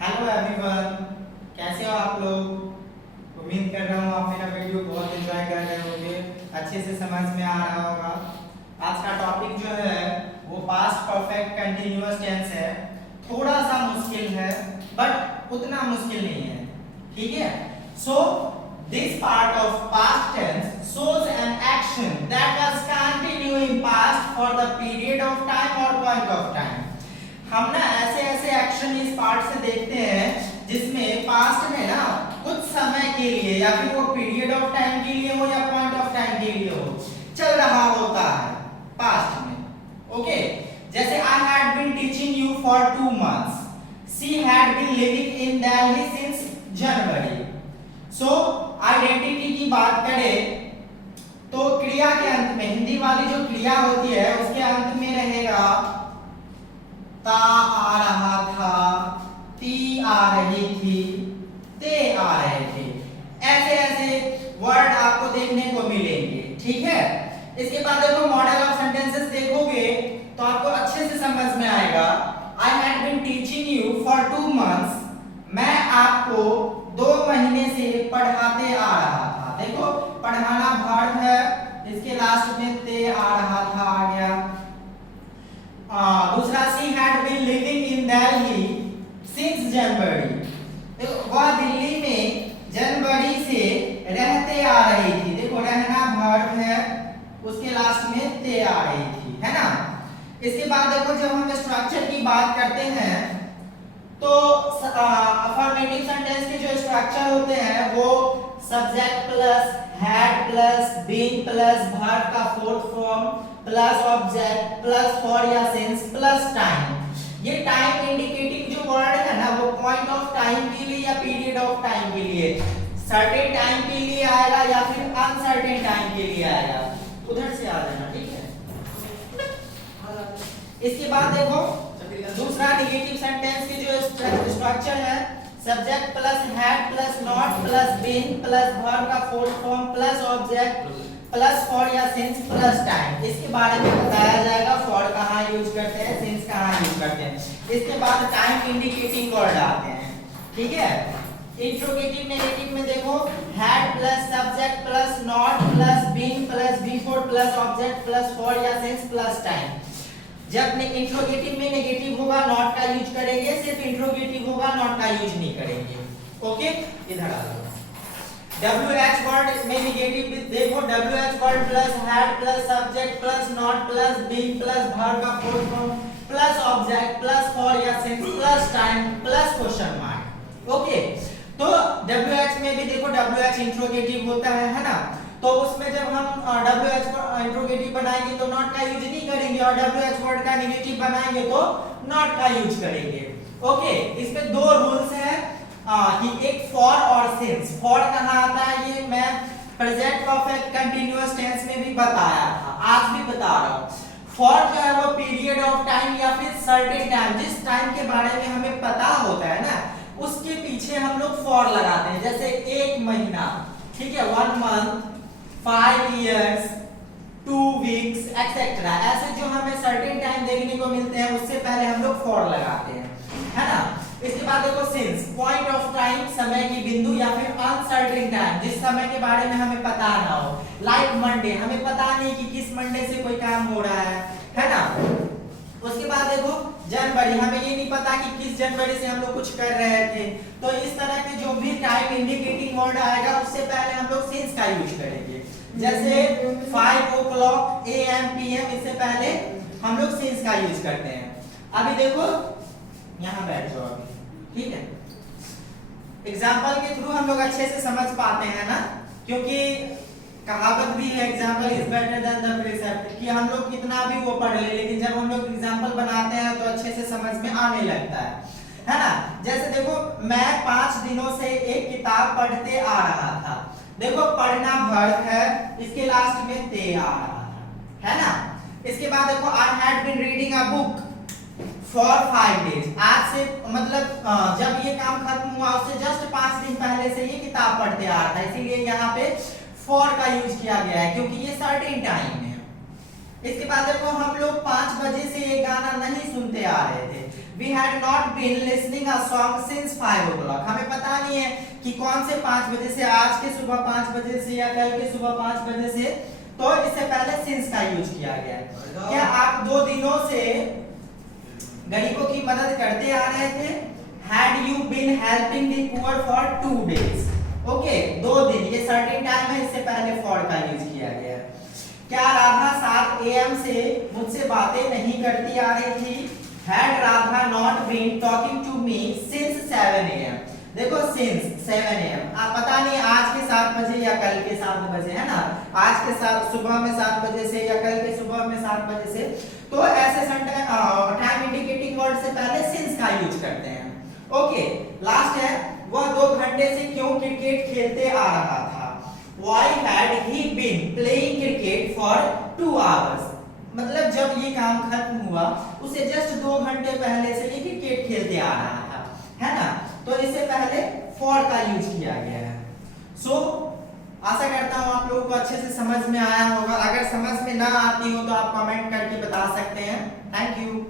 Hello everyone, कैसे हो आप लोग। उम्मीद कर रहा हूँ आप मेरा वीडियो बहुत एंजॉय कर रहे होंगे, अच्छे से समझ में आ रहा होगा। आज का टॉपिक जो है वो पास्ट परफेक्ट कंटिन्यूअस टेंस है। थोड़ा सा मुश्किल है बट उतना मुश्किल नहीं है, ठीक है। So this part of past tense shows an action that was continuing past for the period of time or point of time। हम ना ऐसे ऐसे एक्शन इस पार्ट से देखते हैं जिसमें पास्ट में ना कुछ समय के लिए या फिर वो पीरियड ऑफ टाइम के लिए हो या पॉइंट ऑफ टाइम के लिए हो चल रहा होता है पास्ट में। ओके, जैसे I had been teaching you for 2 months, she had been living in Delhi since January. So identity की बात करें तो क्रिया के अंत में हिंदी वाली जो क्रिया होती है उसके अंत में रहेगा ता आ रहा था, ती आ रही थी, ते आ रहे थे। ऐसे ऐसे वर्ड आपको देखने को मिलेंगे, ठीक है। इसके बाद देखो मॉडल ऑफ सेंटेंसेस देखोगे तो आपको अच्छे से समझ में आएगा। I had been teaching you for 2 months, मैं आपको 2 महीने से पढ़ाते आ रहा था। देखो पढ़ाना वर्ब है, इसके लास्ट में ते आ रहा था आ गया। दूसरा she had been living in Delhi since January, देखो वह दिल्ली में जनवरी से रहते आ रही थी। देखो रहना वर्ब है, उसके लास्ट में ते आ रही थी, है ना। इसके बाद देखो जब हम स्ट्रक्चर की बात करते हैं तो अफर्मेटिव सेंटेंस के जो स्ट्रक्चर होते हैं वो subject plus had plus been plus verb का fourth form plus object plus for या सिंस प्लस टाइम। ये टाइम इंडिकेटिंग जो वर्ड है ना वो पॉइंट ऑफ टाइम के लिए या पीरियड ऑफ टाइम के लिए, सर्टेन टाइम के लिए आएगा या फिर अनसर्टेन टाइम के लिए आएगा। उधर से आ जाना, ठीक है। इसके बाद देखो दूसरा नेगेटिव सेंटेंस की जो स्ट्रक्चर है subject plus had plus not plus been plus verb का fourth form plus object plus for या सिंस प्लस टाइम। इसके बारे में बताया जाएगा, फॉर कहाँ यूज करते हैं, सिंस कहाँ यूज करते हैं। इसके बाद टाइम इंडिकेटिंग वर्ड आते हैं, ठीक है। इंट्रोगेटिव नेगेटिव में देखो had plus subject plus not plus been plus before plus object plus for या सिंस प्लस टाइम। जब इंट्रोगेटिव में नेगेटिव होगा नॉट का यूज करेंगे, सिर्फ इंट्रोगेटिव होगा नॉट का यूज नहीं करेंगे। ओके, इधर आ जाओ। WH वर्ड में नेगेटिव देखो WH word plus had plus subject plus not plus been plus verb का fourth form plus object plus for या since plus time plus question mark. Okay, तो WH में भी देखो WH इंट्रोगेटिव होता है ना। तो उसमें जब हम WH इंट्रोगेटिव बनाएंगे तो नॉट का यूज नहीं करेंगे और WH वर्ड का नेगेटिव बनाएंगे तो नॉट का यूज करेंगे। ओके, इसमें 2 रूल्स हैं कि एक फॉर और सिंस। फॉर कहाँ आता है ये मैं प्रेजेंट परफेक्ट कंटिन्यूअस टेंस में भी बताया था, आज भी बता रहा हूँ। फॉर जो है वो पीरियड ऑफ टाइम या फिर सर्टेन टाइम, जिस टाइम के बारे में हमें पता होता है ना उसके पीछे हम लोग फॉर लगाते हैं। जैसे 1 महीना, ठीक है, 1 month, 5 years, 2 weeks एक्सेट्रा। ऐसे जो हमें सर्टेन टाइम देखने को मिलते हैं उससे पहले हम लोग फॉर लगाते हैं, है ना। इसके बाद देखो सिंस, पॉइंट ऑफ टाइम समय की बिंदु या फिर अनसर्टेन टाइम, जिस समय के बारे में हमें पता ना हो। लाइक मंडे, हमें पता नहीं कि किस मंडे से कोई काम हो रहा है ना। उसके बाद देखो जनवरी, हमें ये नहीं पता कि किस जनवरी से हम लोग कुछ कर रहे थे। तो इस तरह के जो भी टाइम इंडिकेटिंग वर्ड आएगा उससे पहले हम लोग सिंस का यूज करेंगे। जैसे 5 o'clock AM PM, इससे पहले हम लोग सिंस का यूज करते हैं। अभी देखो यहाँ बैठ जाओ अभी, ठीक है। एग्जाम्पल के थ्रू हम लोग अच्छे से समझ पाते हैं ना, क्योंकि कहावत भी है example is better than the precept, कि हम लोग कितना भी वो पढ़ ले लेकिन जब हम लोग एग्जाम्पल बनाते हैं तो अच्छे से समझ में आने लगता है ना। जैसे देखो मैं 5 दिनों से एक किताब पढ़ते आ रहा था। देखो पढ़ना वर्ब है, इसके लास्ट में ते आ रहा था, है ना। इसके बाद देखो I had been reading a book for 5 days, आज से मतलब जब ये काम खत्म हुआ उससे जस्ट 5 दिन पहले से ये किताब पढ़ते आ रहा था, इसीलिए यहाँ पे फॉर का यूज किया गया है क्योंकि ये सर्टेन टाइम है। इसके बाद देखो हम लोग 5 बजे से ये गाना नहीं सुनते आ रहे थे। We had not been listening a song since 5 o'clock. हमें पता नहीं है कि कौन से 5 बजे से, आज के सुबह 5 बजे से या कल के सुबह 5 बजे से, तो इससे पहले since का यूज किया गया है। क्या आप 2 दिनों से गरीबों की मदद करते आ रहे थे? Had you been helping the poor for 2 days? Okay, 2 दिन, ये सर्टेन टाइम है, इससे पहले for का यूज किया गया है। क्या राधा 7 AM से मुझसे बातें नहीं करती आ रही थी? Had Radha not been talking to me since 7 AM? देखो since 7 AM, आप पता नहीं आज के 7 बजे या कल के 7 बजे, है ना, आज के 7 सुबह में 7 बजे से या कल के सुबह में 7 बजे से, तो ऐसे टाइम इंडिकेटिंग वर्ड से पहले since का यूज करते हैं। ओके, लास्ट है, वह 2 घंटे से क्यों क्रिकेट खेलते आ रहा था? Why had he been playing cricket for 2 hours? मतलब जब ये काम खत्म हुआ उसे जस्ट 2 घंटे पहले से ये क्रिकेट खेलते आ रहा था, है ना, तो इससे पहले फॉर का यूज किया गया है। सो आशा करता हूँ आप लोगों को अच्छे से समझ में आया होगा। अगर समझ में ना आती हो तो आप कमेंट करके बता सकते हैं। Thank you.